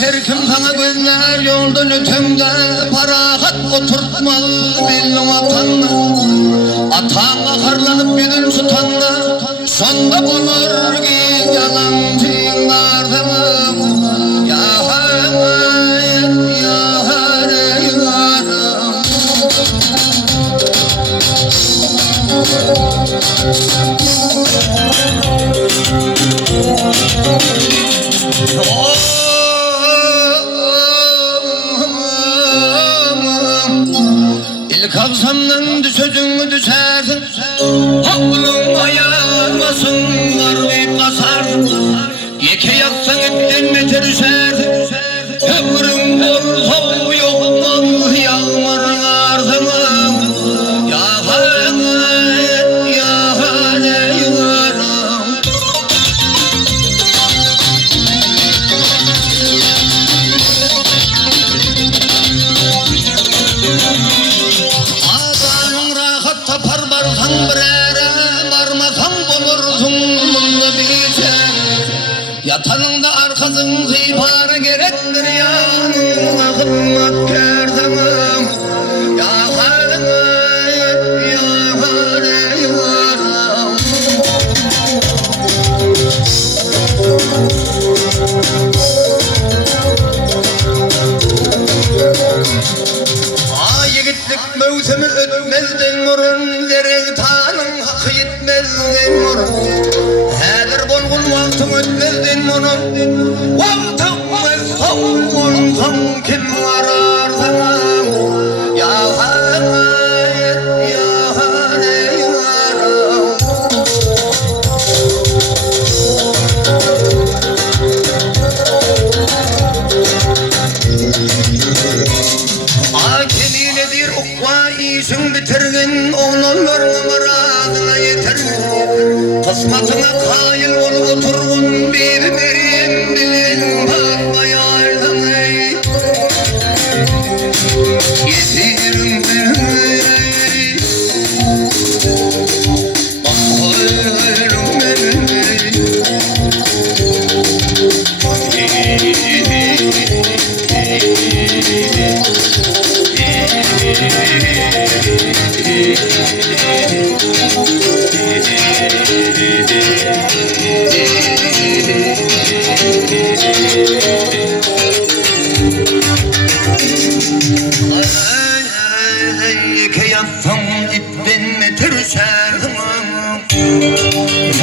Her kim sana gözler yoldan ötemde parahat oturtmalı bilin vatanına. Atağına harlanıp gidin tutanla sonda bulur ki yalancıyım ardımım. Ya hayat ya hayat. İlk akşamdan sözünü düşersin, hakkının ayarmasın, garip kasar. Yeke yaksan ettin meter düşersin, ömrün olsa yokmaz yağmurun ardına. Ya hayat ya hayat. Yatanında arkasın zipara gerektir ya hımmat zaman. Ya hayat ya hayat. Yigitlik mevsimi ötmezden vurun, zereytanın hakkı yetmezden vurun. Hedir bolgun vaktın ötmezden vurun, vaktın mesavun tam kim arar sana. Ya hayat ya hayat. Akelinedir ukva işin bitirgin, oğlanların muradına yeter. Kısmetine kail olup oturgun bir Meryem. Yatsam ipten türserim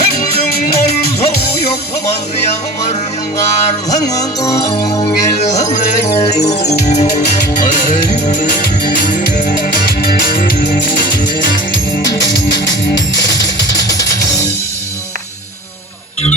Ömrüm olsa yokmaz yağmur kardan Gel